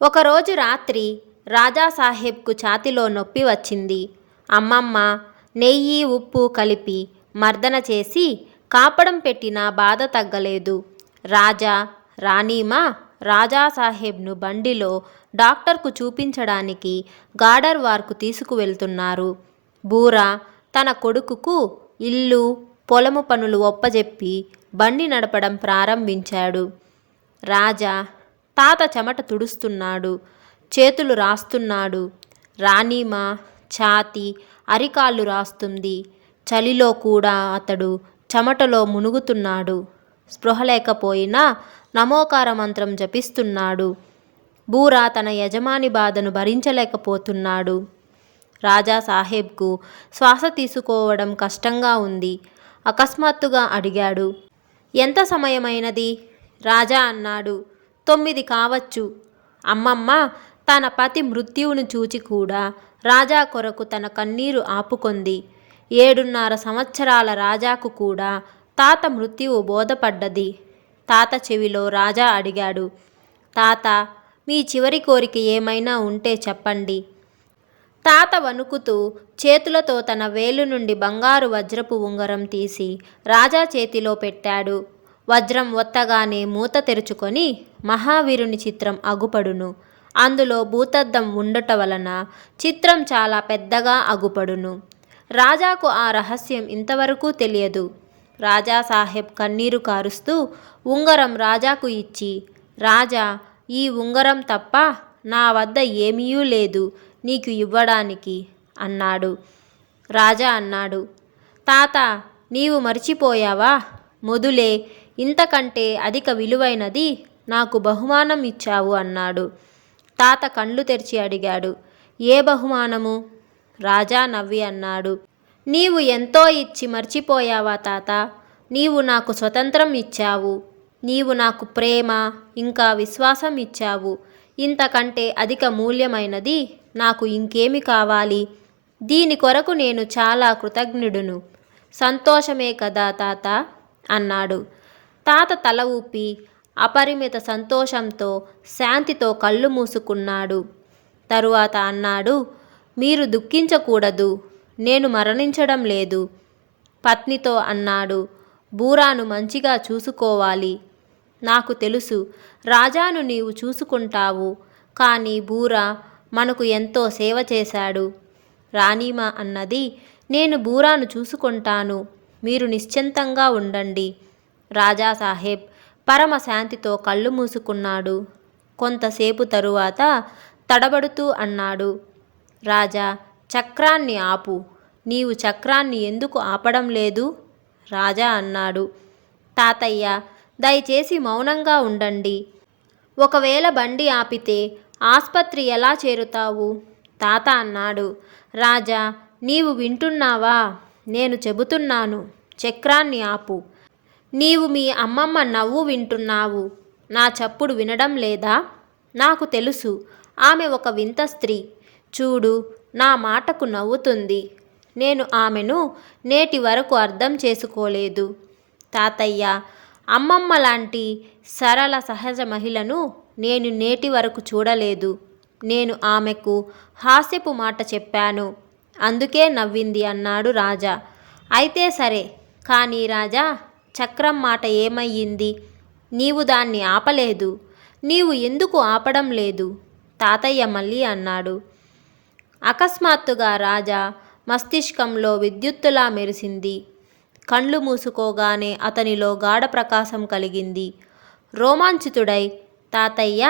ఒకరోజు రాత్రి రాజాసాహెబ్కు ఛాతీలో నొప్పి వచ్చింది. అమ్మమ్మ నెయ్యి ఉప్పు కలిపి మర్దన చేసి కాపడం పెట్టినా బాధ తగ్గలేదు. రాజా రాణీమా రాజాసాహెబ్ను బండిలో డాక్టర్కు చూపించడానికి గాడర్వార్కు తీసుకువెళ్తున్నారు. బూరా తన కొడుకుకు ఇల్లు పొలము పనులు ఒప్పజెప్పి బండి నడపడం ప్రారంభించాడు. రాజా తాత చెమట తుడుస్తున్నాడు, చేతులు రాస్తున్నాడు. రాణీమా ఛాతీ అరికాళ్ళు రాస్తుంది. చలిలో కూడా అతడు చెమటలో మునుగుతున్నాడు. స్పృహ లేకపోయినా నమోకార మంత్రం జపిస్తున్నాడు. బూరా తన యజమాని బాధను భరించలేకపోతున్నాడు. రాజాసాహెబ్కు శ్వాస తీసుకోవడం కష్టంగా ఉంది. అకస్మాత్తుగా అడిగాడు, ఎంత సమయమైనది? రాజా అన్నాడు, 9 కావచ్చు. అమ్మమ్మ తన పతి మృత్యువును చూచి కూడా రాజా కొరకు తన కన్నీరు ఆపుకొంది. 7.5 సంవత్సరాల రాజాకు కూడా తాత మృత్యువు బోధపడ్డది. తాత చెవిలో రాజా అడిగాడు, తాత మీ చివరి కోరిక ఏమైనా ఉంటే చెప్పండి. తాత వణుకుతూ చేతులతో తన వేలు నుండి బంగారు వజ్రపు ఉంగరం తీసి రాజా చేతిలో పెట్టాడు. వజ్రం ఒత్తగానే మూత తెరుచుకొని మహావీరుని చిత్రం అగుపడును. అందులో భూతద్దం ఉండుట వలన చిత్రం చాలా పెద్దగా అగుపడును. రాజాకు ఆ రహస్యం ఇంతవరకు తెలియదు. రాజాసాహెబ్ కన్నీరు కారుస్తూ ఉంగరం రాజాకు ఇచ్చి, రాజా ఈ ఉంగరం తప్ప నా వద్ద ఏమీయూ లేదు నీకు ఇవ్వడానికి అన్నాడు. రాజా అన్నాడు, తాత నీవు మరిచిపోయావా? మొదులే ఇంతకంటే అధిక విలువైనది నాకు బహుమానం ఇచ్చావు అన్నాడు. తాత కళ్ళు తెరిచి అడిగాడు, ఏ బహుమానము? రాజా నవ్వి అన్నాడు, నీవు ఎంతో ఇచ్చి మర్చిపోయావా తాత? నీవు నాకు స్వతంత్రం ఇచ్చావు. నీవు నాకు ప్రేమ ఇంకా విశ్వాసం ఇచ్చావు. ఇంతకంటే అధిక మూల్యమైనది నాకు ఇంకేమి కావాలి? దీని కొరకు నేను చాలా కృతజ్ఞుడును. సంతోషమే కదా తాత అన్నాడు. తాత తల ఊపి అపరిమిత సంతోషంతో శాంతితో కళ్ళు మూసుకున్నాడు. తరువాత అన్నాడు, మీరు దుఃఖించకూడదు, నేను మరణించడం లేదు. పత్నితో అన్నాడు, బూరాను మంచిగా చూసుకోవాలి. నాకు తెలుసు రాజాను నీవు చూసుకుంటావు, కానీ బూరా మనకు ఎంతో సేవ చేశాడు. రాణీమా అన్నది, నేను బూరాను చూసుకుంటాను, మీరు నిశ్చింతంగా ఉండండి. రాజాసాహెబ్ పరమశాంతితో కళ్ళు మూసుకున్నాడు. కొంతసేపు తరువాత తడబడుతూ అన్నాడు, రాజా చక్రాన్ని ఆపు. నీవు చక్రాన్ని ఎందుకు ఆపడం లేదు? రాజా అన్నాడు, తాతయ్య దయచేసి మౌనంగా ఉండండి. ఒకవేళ బండి ఆపితే ఆస్పత్రి ఎలా చేరుతావు? తాత అన్నాడు, రాజా నీవు వింటున్నావా? నేను చెబుతున్నాను, చక్రాన్ని ఆపు. నీవు మీ అమ్మమ్మ నవ్వు వింటున్నావు, నా చప్పుడు వినడం లేదా? నాకు తెలుసు, ఆమె ఒక వింత స్త్రీ. చూడు, నా మాటకు నవ్వుతుంది. నేను ఆమెను నేటి వరకు అర్థం చేసుకోలేదు. తాతయ్య, అమ్మమ్మ లాంటి సరళ సహజ మహిళను నేను నేటి వరకు చూడలేదు. నేను ఆమెకు హాస్యపు మాట చెప్పాను, అందుకే నవ్వింది అన్నాడు రాజా. అయితే సరే, కానీ రాజా చక్రం మాట ఏమయ్యింది? నీవు దాన్ని ఆపలేదు. నీవు ఎందుకు ఆపడం లేదు? తాతయ్య మళ్ళీ అన్నాడు. అకస్మాత్తుగా రాజా మస్తిష్కంలో విద్యుత్తులా మెరిసింది. కళ్ళు మూసుకోగానే అతనిలో గాఢ ప్రకాశం కలిగింది. రోమాంచితుడై, తాతయ్య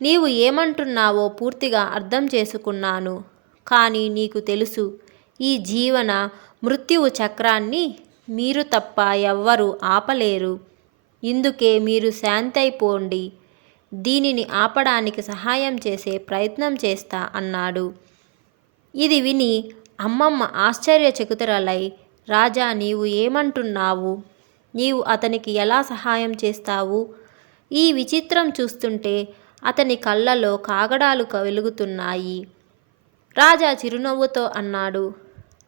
నీవు ఏమంటున్నావో పూర్తిగా అర్థం చేసుకున్నాను. కానీ నీకు తెలుసు, ఈ జీవన మృత్యువు చక్రాన్ని మీరు తప్ప ఎవ్వరూ ఆపలేరు. ఇందుకే మీరు శాంతైపోండి. దీనిని ఆపడానికి సహాయం చేసే ప్రయత్నం చేస్తా అన్నాడు. ఇది విని అమ్మమ్మ ఆశ్చర్యచకితురాలై, రాజా నీవు ఏమంటున్నావు? నీవు అతనికి ఎలా సహాయం చేస్తావు? ఈ విచిత్రం చూస్తుంటే అతని కళ్ళలో కాగడాలు వెలుగుతున్నాయి. రాజా చిరునవ్వుతో అన్నాడు,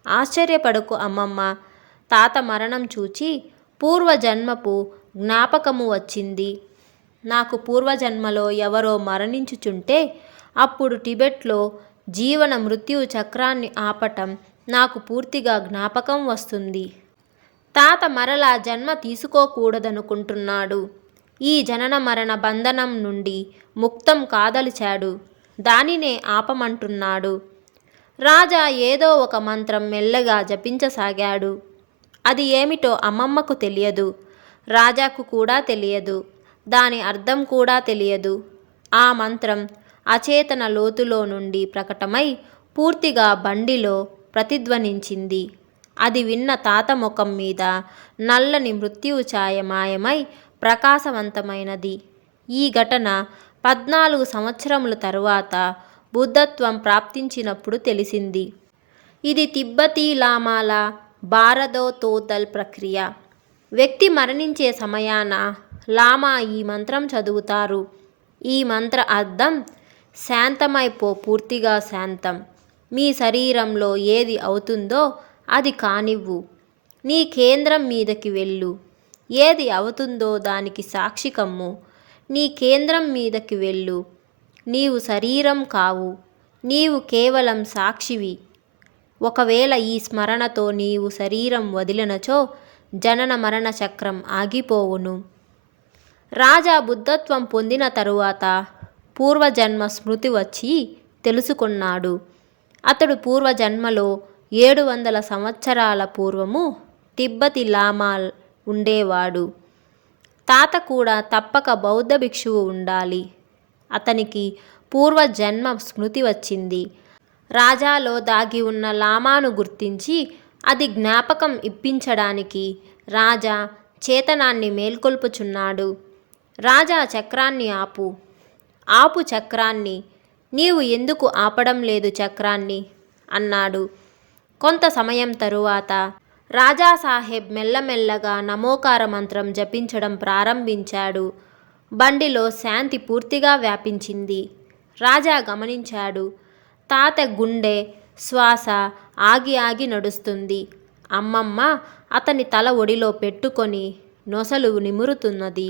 ఆశ్చర్యపడకు అమ్మమ్మ. తాత మరణం చూచి పూర్వజన్మపు జ్ఞాపకము వచ్చింది. నాకు పూర్వజన్మలో ఎవరో మరణించుచుంటే అప్పుడు టిబెట్లో జీవన మృత్యు చక్రాన్ని ఆపటం నాకు పూర్తిగా జ్ఞాపకం వస్తుంది. తాత మరలా జన్మ తీసుకోకూడదనుకుంటున్నాడు. ఈ జనన మరణ బంధనం నుండి ముక్తం కాదలిచాడు. దానినే ఆపమంటున్నాడు. రాజా ఏదో ఒక మంత్రం మెల్లగా జపించసాగాడు. అది ఏమిటో అమ్మమ్మకు తెలియదు. రాజాకు కూడా తెలియదు. దాని అర్థం కూడా తెలియదు. ఆ మంత్రం అచేతన లోతులో నుండి ప్రకటమై పూర్తిగా బండిలో ప్రతిధ్వనించింది. అది విన్న తాత ముఖం మీద నల్లని మృత్యువు ఛాయ మాయమై ప్రకాశవంతమైనది. ఈ ఘటన 14 సంవత్సరముల తరువాత బుద్ధత్వం ప్రాప్తించినప్పుడు తెలిసింది. ఇది తిబ్బతీ లామాల బారదో తోతల్ ప్రక్రియ. వ్యక్తి మరణించే సమయాన లామా ఈ మంత్రం చదువుతారు. ఈ మంత్ర అర్థం శాంతమైపో, పూర్తిగా శాంతం. మీ శరీరంలో ఏది అవుతుందో అది కానివ్వు. నీ కేంద్రం మీదకి వెళ్ళు. ఏది అవుతుందో దానికి సాక్షి కమ్ము. నీ కేంద్రం మీదకి వెళ్ళు. నీవు శరీరం కావు. నీవు కేవలం సాక్షివి. ఒకవేళ ఈ స్మరణతో నీవు శరీరం వదిలినచో జనన మరణ చక్రం ఆగిపోవును. రాజా బుద్ధత్వం పొందిన తరువాత పూర్వజన్మ స్మృతి వచ్చి తెలుసుకున్నాడు. అతడు పూర్వజన్మలో 700 సంవత్సరాల పూర్వము తిబ్బతి లామాల్ ఉండేవాడు. తాత కూడా తప్పక బౌద్ధ భిక్షువు ఉండాలి. అతనికి పూర్వజన్మ స్మృతి వచ్చింది. రాజాలో దాగి ఉన్న లామాను గుర్తించి అది జ్ఞాపకం ఇప్పించడానికి రాజా చేతనాన్ని మేల్కొల్పుచున్నాడు. రాజా చక్రాన్ని ఆపు. ఆపు చక్రాన్ని. నీవు ఎందుకు ఆపడం లేదు చక్రాన్ని అన్నాడు. కొంత సమయం తరువాత రాజాసాహెబ్ మెల్లమెల్లగా నమోకార మంత్రం జపించడం ప్రారంభించాడు. బండిలో శాంతి పూర్తిగా వ్యాపించింది. రాజా గమనించాడు. తాత గుండె శ్వాస ఆగి ఆగి నడుస్తుంది. అమ్మమ్మ అతని తల ఒడిలో పెట్టుకొని నొసలు నిమురుతున్నది.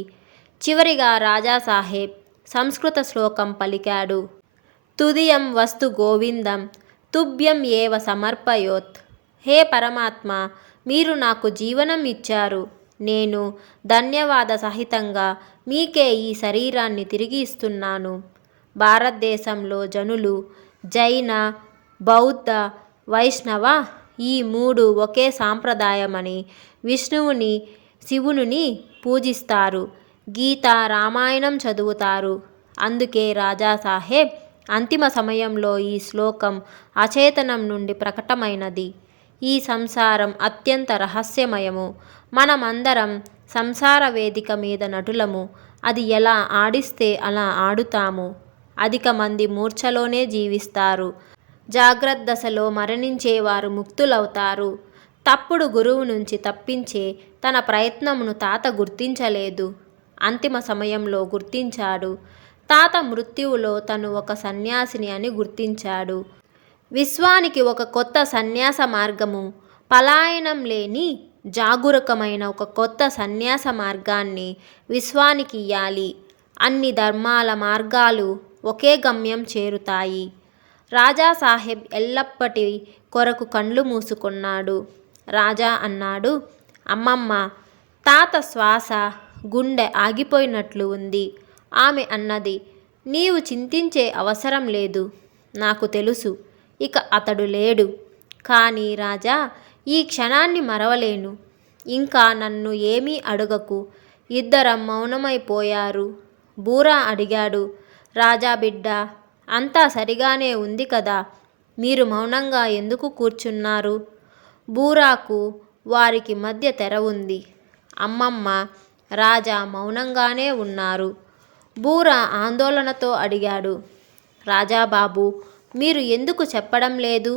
చివరిగా రాజాసాహెబ్ సంస్కృత శ్లోకం పలికాడు. తుదియం వస్తు గోవిందం తుభ్యం ఏవ సమర్పయోత్. హే పరమాత్మ, మీరు నాకు జీవనం ఇచ్చారు. నేను ధన్యవాద సహితంగా మీకే ఈ శరీరాన్ని తిరిగి ఇస్తున్నాను. భారతదేశంలో జనులు జైన, బౌద్ధ, వైష్ణవ ఈ 3 ఒకే సాంప్రదాయమని విష్ణువుని, శివుని పూజిస్తారు. గీత, రామాయణం చదువుతారు. అందుకే రాజాసాహెబ్ అంతిమ సమయంలో ఈ శ్లోకం అచేతనం నుండి ప్రకటమైనది. ఈ సంసారం అత్యంత రహస్యమయము. మనమందరం సంసార వేదిక మీద నటులము. అది ఎలా ఆడిస్తే అలా ఆడుతాము. అధిక మంది మూర్ఛలోనే జీవిస్తారు. జాగ్రత్త దశలో మరణించేవారు ముక్తులవుతారు. తప్పుడు గురువు నుంచి తప్పించే తన ప్రయత్నమును తాత గుర్తించలేదు. అంతిమ సమయంలో గుర్తించాడు. తాత మృత్యువులో తను ఒక సన్యాసిని అని గుర్తించాడు. విశ్వానికి ఒక కొత్త సన్యాస మార్గము, పలాయనం లేని జాగరూకమైన ఒక కొత్త సన్యాస మార్గాన్ని విశ్వానికి ఇయ్యాలి. అన్ని ధర్మాల మార్గాలు ఒకే గమ్యం చేరుతాయి. రాజాసాహెబ్ ఎల్లప్పటి కొరకు కళ్ళు మూసుకున్నాడు. రాజా అన్నాడు, అమ్మమ్మ, తాత శ్వాస, గుండె ఆగిపోయినట్లు ఉంది. ఆమె అన్నది, నీవు చింతించే అవసరం లేదు. నాకు తెలుసు, ఇక అతడు లేడు. కానీ రాజా, ఈ క్షణాన్ని మరవలేను. ఇంకా నన్ను ఏమీ అడగకు. ఇద్దరం మౌనమైపోయారు. బూరా అడిగాడు, రాజా బిడ్డ, అంతా సరిగానే ఉంది కదా, మీరు మౌనంగా ఎందుకు కూర్చున్నారు? బూరాకు వారికి మధ్య తెర ఉంది. అమ్మమ్మ, రాజా మౌనంగానే ఉన్నారు. బూరా ఆందోళనతో అడిగాడు, రాజాబాబు, మీరు ఎందుకు చెప్పడం లేదు?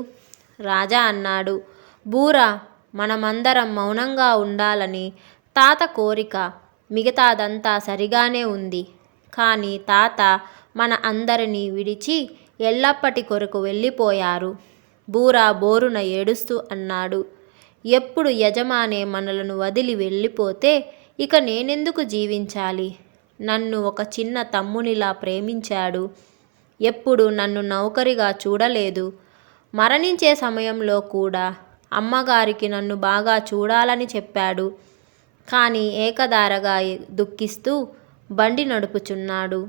రాజా అన్నాడు, బూరా, మనమందరం మౌనంగా ఉండాలని తాత కోరిక. మిగతాదంతా సరిగానే ఉంది. కానీ తాత మన అందరినీ విడిచి ఎల్లప్పటి కొరకు వెళ్ళిపోయారు. బూరా బోరున ఏడుస్తూ అన్నాడు, ఎప్పుడు యజమానే మనలను వదిలి వెళ్ళిపోతే ఇక నేనెందుకు జీవించాలి? నన్ను ఒక చిన్న తమ్మునిలా ప్రేమించాడు. ఎప్పుడు నన్ను నౌకరిగా చూడలేదు. మరణించే సమయంలో కూడా అమ్మగారికి నన్ను బాగా చూడాలని చెప్పాడు. కానీ ఏకధారగా దుఃఖిస్తూ బండి నడుపుచున్నాడు.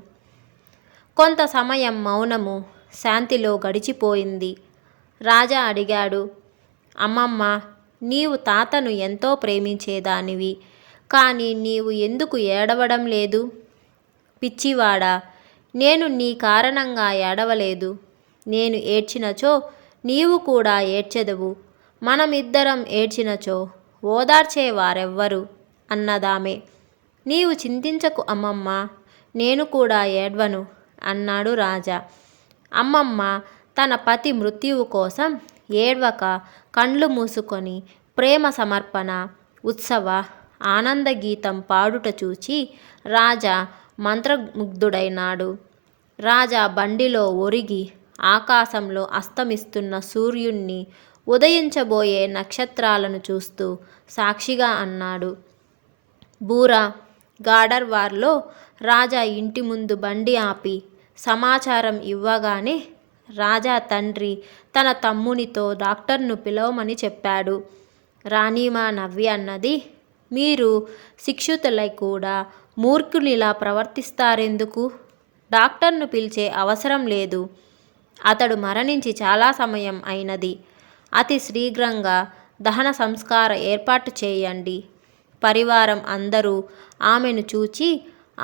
కొంత సమయం మౌనము, శాంతిలో గడిచిపోయింది. రాజా అడిగాడు, అమ్మమ్మ, నీవు తాతను ఎంతో ప్రేమించేదానివి. కానీ నీవు ఎందుకు ఏడవడం లేదు? పిచ్చివాడా, నేను నీ కారణంగా ఏడవలేదు. నేను ఏడ్చినచో నీవు కూడా ఏడ్చెదవు. మనమిద్దరం ఏడ్చినచో ఓదార్చేవారెవ్వరు అన్నదామె. నీవు చింతించకు అమ్మమ్మ, నేను కూడా ఏడ్వను అన్నాడు రాజా. అమ్మమ్మ తన పతి మృత్యువు కోసం ఏడ్వక కండ్లు మూసుకొని ప్రేమ సమర్పణ, ఉత్సవ ఆనందగీతం పాడుట చూచి రాజా మంత్రముగ్ధుడైనాడు. రాజా బండిలో ఒరిగి ఆకాశంలో అస్తమిస్తున్న సూర్యుణ్ణి, ఉదయించబోయే నక్షత్రాలను చూస్తూ సాక్షిగా అన్నాడు. బూరా గాడర్వార్లో రాజా ఇంటి ముందు బండి ఆపి సమాచారం ఇవ్వగానే రాజా తండ్రి తన తమ్మునితో డాక్టర్ను పిలవమని చెప్పాడు. రాణీమా నవ్వి అన్నది, మీరు శిక్షితులై కూడా మూర్ఖునిలా ప్రవర్తిస్తారెందుకు? డాక్టర్ను పిలిచే అవసరం లేదు. అతడు మరణించి చాలా సమయం అయినది. అతి శీఘ్రంగా దహన సంస్కార ఏర్పాటు చేయండి. పరివారం అందరూ ఆమెను చూచి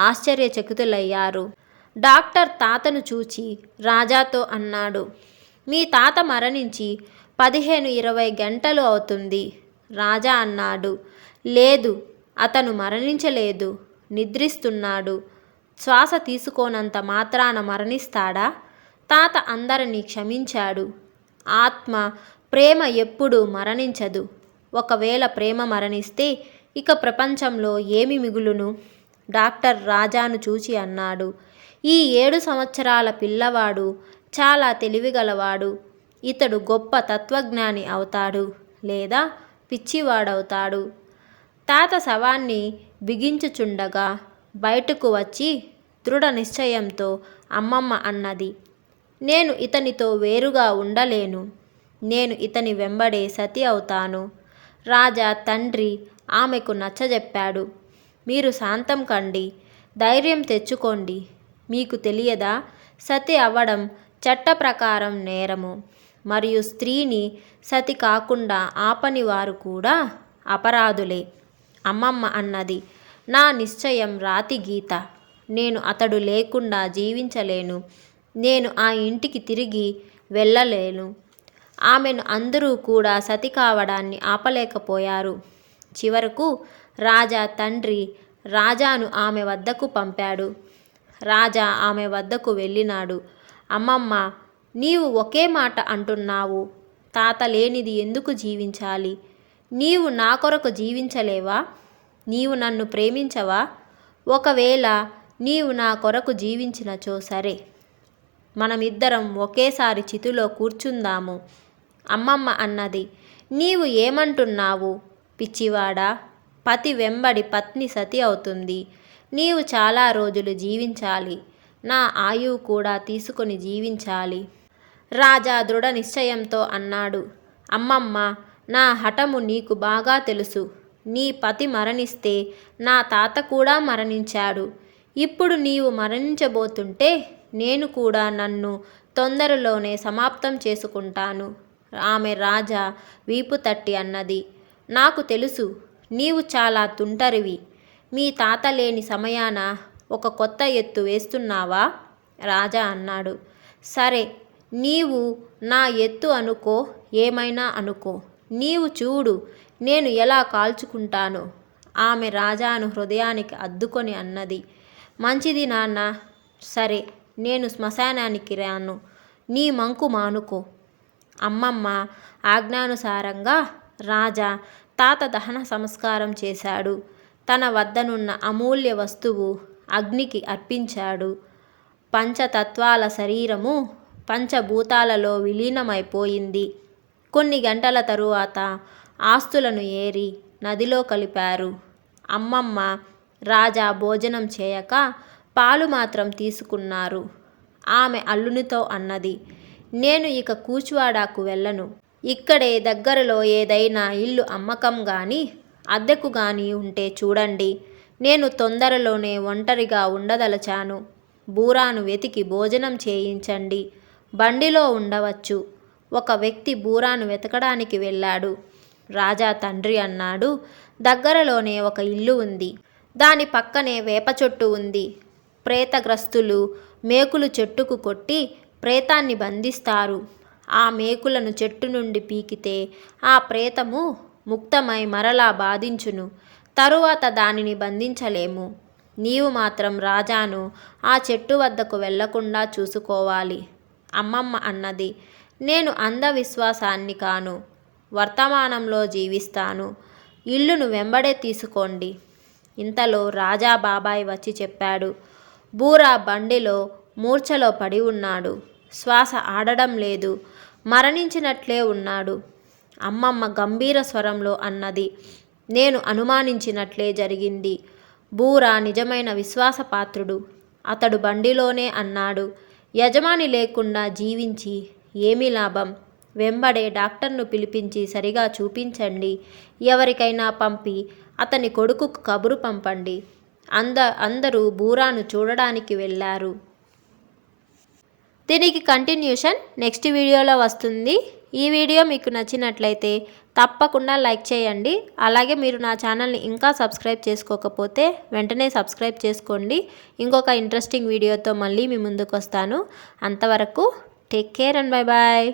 ఆశ్చర్యచకితులయ్యారు. డాక్టర్ తాతను చూచి రాజాతో అన్నాడు, మీ తాత మరణించి 15-20 గంటలు అవుతుంది. రాజా అన్నాడు, లేదు, అతను మరణించలేదు, నిద్రిస్తున్నాడు. శ్వాస తీసుకోనంత మాత్రాన మరణిస్తాడా? తాత అందరినీ క్షమించాడు. ఆత్మ, ప్రేమ ఎప్పుడూ మరణించదు. ఒకవేళ ప్రేమ మరణిస్తే ఇక ప్రపంచంలో ఏమి మిగులును? డాక్టర్ రాజాను చూచి అన్నాడు, ఈ 7 సంవత్సరాల పిల్లవాడు చాలా తెలివిగలవాడు. ఇతడు గొప్ప తత్వజ్ఞాని అవుతాడు, లేదా పిచ్చివాడవుతాడు. తాత శవాన్ని బిగించుచుండగా బయటకు వచ్చి దృఢ నిశ్చయంతో అమ్మమ్మ అన్నది, నేను ఇతనితో వేరుగా ఉండలేను. నేను ఇతని వెంబడే సతి అవుతాను. రాజా తండ్రి ఆమెకు నచ్చజెప్పాడు. మీరు శాంతం కండి, ధైర్యం తెచ్చుకోండి. మీకు తెలియదా, సతి అవ్వడం చట్ట ప్రకారం నేరము. మరియు స్త్రీని సతి కాకుండా ఆపని వారు కూడా అపరాధులే. అమ్మమ్మ అన్నది, నా నిశ్చయం రాతి గీత. నేను అతడు లేకుండా జీవించలేను. నేను ఆ ఇంటికి తిరిగి వెళ్ళలేను. ఆమెను అందరూ కూడా సతి కావడాన్ని ఆపలేకపోయారు. చివరకు రాజా తండ్రి రాజాను ఆమె వద్దకు పంపాడు. రాజా ఆమె వద్దకు వెళ్ళినాడు. అమ్మమ్మ, నీవు ఒకే మాట అంటున్నావు. తాత లేనిది ఎందుకు జీవించాలి? నీవు నా కొరకు జీవించలేవా? నీవు నన్ను ప్రేమించవా? ఒకవేళ నీవు నా కొరకు జీవించినచో సరే, మనమిద్దరం ఒకేసారి చితిలో కూర్చుందాము. అమ్మమ్మ అన్నది, నీవు ఏమంటున్నావు పిచ్చివాడా? పతి వెంబడి పత్ని సతి అవుతుంది. నీవు చాలా రోజులు జీవించాలి. నా ఆయువు కూడా తీసుకొని జీవించాలి. రాజా దృఢ నిశ్చయంతో అన్నాడు, అమ్మమ్మ, నా హఠము నీకు బాగా తెలుసు. నీ పతి మరణిస్తే నా తాత కూడా మరణించాడు. ఇప్పుడు నీవు మరణించబోతుంటే నేను కూడా నన్ను తొందరలోనే సమాప్తం చేసుకుంటాను. ఆమె రాజా వీపు తట్టి అన్నది, నాకు తెలుసు, నీవు చాలా తుంటరివి. మీ తాత లేని సమయాన ఒక కొత్త ఎత్తు వేస్తున్నావా? రాజా అన్నాడు, సరే, నీవు నా ఎత్తు అనుకో, ఏమైనా అనుకో. నీవు చూడు నేను ఎలా కాల్చుకుంటానో. ఆమె రాజాను హృదయానికి అద్దుకొని అన్నది, మంచిది నాన్న, సరే, నేను శ్మశానానికి రాను. నీ మంకు మానుకో. అమ్మమ్మ ఆజ్ఞానుసారంగా రాజా తాత దహన సంస్కారం చేశాడు. తన వద్దనున్న అమూల్య వస్తువు అగ్నికి అర్పించాడు. పంచతత్వాల శరీరము పంచభూతాలలో విలీనమైపోయింది. కొన్ని గంటల తరువాత ఆస్తులను ఏరి నదిలో కలిపారు. అమ్మమ్మ రాజా భోజనం చేయక పాలు మాత్రం తీసుకున్నారు. ఆమె అల్లునితో అన్నది, నేను ఇక కూచువాడాకు వెళ్ళను. ఇక్కడే దగ్గరలో ఏదైనా ఇల్లు అమ్మకం గాని అద్దెకు గాని ఉంటే చూడండి. నేను తొందరలోనే ఒంటరిగా ఉండదలచాను. బూరాను వెతికి భోజనం చేయించండి. బండిలో ఉండవచ్చు. ఒక వ్యక్తి బూరాను వెతకడానికి వెళ్ళాడు. రాజా తండ్రి అన్నాడు, దగ్గరలోనే ఒక ఇల్లు ఉంది. దాని పక్కనే వేప చెట్టు ఉంది. ప్రేతగ్రస్తులు మేకులు చెట్టుకు కొట్టి ప్రేతాన్ని బంధిస్తారు. ఆ మేకులను చెట్టు నుండి పీకితే ఆ ప్రేతము ముక్తమై మరలా బాధించును. తరువాత దానిని బంధించలేము. నీవు మాత్రం రాజాను ఆ చెట్టు వద్దకు వెళ్లకుండా చూసుకోవాలి. అమ్మమ్మ అన్నది, నేను అంధవిశ్వాసాన్ని కాను. వర్తమానంలో జీవిస్తాను. ఇల్లును వెంబడే తీసుకోండి. ఇంతలో రాజా బాబాయ్ వచ్చి చెప్పాడు, బూరా బండిలో మూర్ఛలో పడి ఉన్నాడు. శ్వాస ఆడడం లేదు. మరణించినట్లే ఉన్నాడు. అమ్మమ్మ గంభీర స్వరంలో అన్నది, నేను అనుమానించినట్లే జరిగింది. బూరా నిజమైన విశ్వాసపాత్రుడు. అతడు బండిలోనే అన్నాడు. యజమాని లేకుండా జీవించి ఏమి లాభం? వెంబడే డాక్టర్ను పిలిపించి సరిగా చూపించండి. ఎవరికైనా పంపి అతని కొడుకుకు కబురు పంపండి. అందరూ బూరాను చూడడానికి వెళ్ళారు. దీనికి కంటిన్యూషన్ నెక్స్ట్ వీడియోలో వస్తుంది. ఈ వీడియో మీకు నచ్చినట్లయితే తప్పకుండా లైక్ చేయండి. అలాగే మీరు నా ఛానల్ని ఇంకా సబ్స్క్రైబ్ చేసుకోకపోతే వెంటనే సబ్స్క్రైబ్ చేసుకోండి. ఇంకొక ఇంట్రెస్టింగ్ వీడియోతో మళ్ళీ మీ ముందుకు వస్తాను. అంతవరకు take care and bye bye.